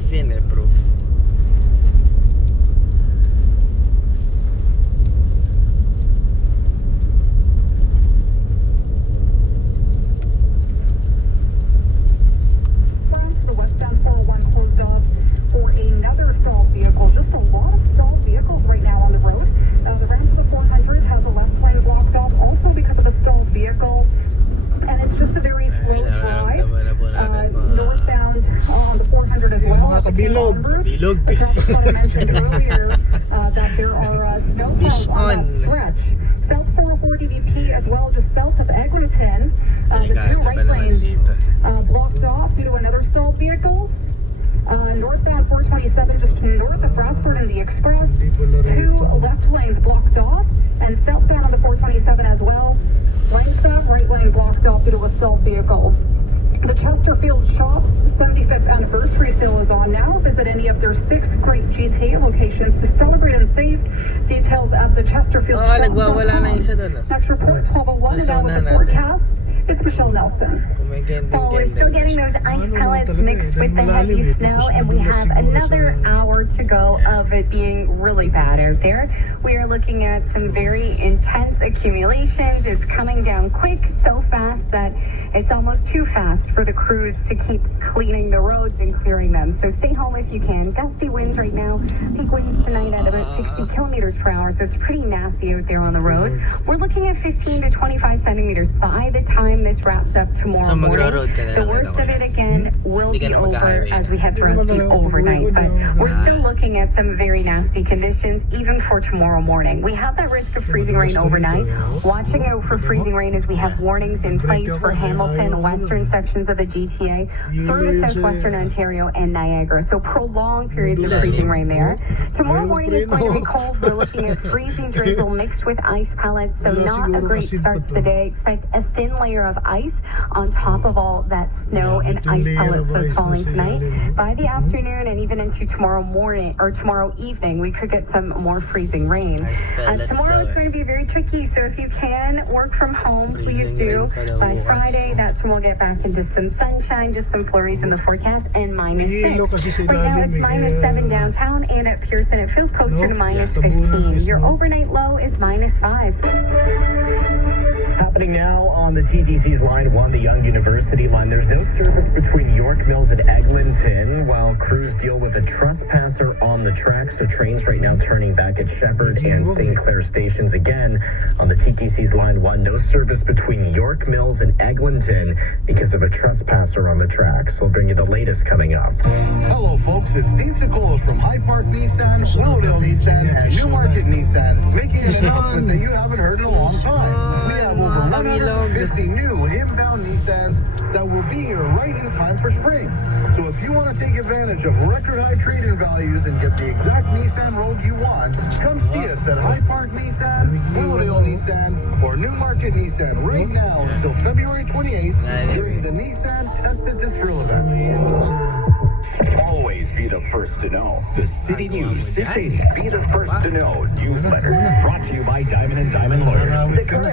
Proof yun eh, proof. The westbound 401 closed off for another stalled vehicle. Just a lot of stalled vehicles right now on the road. The ramp to the 400 has the left lane blocked off also because of a stalled vehicle. And it's just a very slow drive. Northbound on the 400 as well. Mga kabilog. Kabilog. The traffic mentioned earlier that there are snow piles on that stretch. South 404 DVP as well, just south of Eglinton. The two right lanes blocked off due to another stalled vehicle. Northbound 427 just north of Bradford and the Express. Two left lanes blocked off. And southbound on the 427 as well. Langstaff right lane blocked off due to a stalled vehicle. The Chesterfield Shop 75th anniversary sale is on now. Visit any of their 6 great GTA locations to celebrate and save. Details at the Chesterfield Shop. Nagwawala na isa doon. Next report 1201 and now with the forecast. It's Michelle Nelson. Well, we're still getting those ice pellets mixed with the heavy snow, and we have another hour to go of it being really bad out there. We are looking at some very intense accumulations. It's coming down quick, so fast that it's almost too fast for the crews to keep cleaning the roads and clearing them. So stay home if you can. Gusty winds right now. Peak winds tonight at about 60 kilometers per hour, so it's pretty nasty out there on the road. We're looking at 15 to 25 centimeters by the time this wraps up tomorrow morning. The worst of it again will be over as we head through the overnight, but we're still looking at some very nasty conditions even for tomorrow morning. We have that risk of freezing rain overnight. Watching out for freezing rain as we have warnings in place for Hamilton, western sections of the GTA, through southwestern Ontario and Niagara. So prolonged periods of freezing rain there. Tomorrow morning is going to be cold. We're looking at freezing drizzle mixed with ice pellets, so not a great start to the day. Expect a thin layer of ice on top of all that snow and ice pellets that's falling tonight. By the afternoon and even into tomorrow morning or tomorrow evening, we could get some more freezing rain. Tomorrow is going to be very tricky, so if you can work from home, please do. By Friday, that's when we'll get back into some sunshine, just some flurries in the forecast, and -6. Right now it's -7 downtown, and at Pearson it feels closer to -15. Your overnight low is -5. Happening now on the TTC's Line 1, the Young University line. There's no service between York Mills and Eglinton while crews deal with a trespasser on the track. So trains right now turning back at Shepherd and St. Clair stations again on the TTC's Line 1. No service between York Mills and Eglinton because of a trespasser on the track. So we'll bring you the latest coming up. Hello folks, it's Steve Nicholas from High Park Nissan, Willowdale Nissan, and Newmarket Nissan, making an announcement that you haven't heard in a long time. We have over 150 new inbound Nissans that will be here right in time for spring. So if you want to take advantage of record high trade-in values and get the exact Nissan Rogue you want, come see us at High Park Nissan, Willowdale Nissan, or Newmarket Nissan right now until February 28th during the Nissan Test at the Thrill event. Always be the first to know. The City News, City, be the first to know newsletter brought to you by Diamond and Diamond Lawyers. Malawit ka na.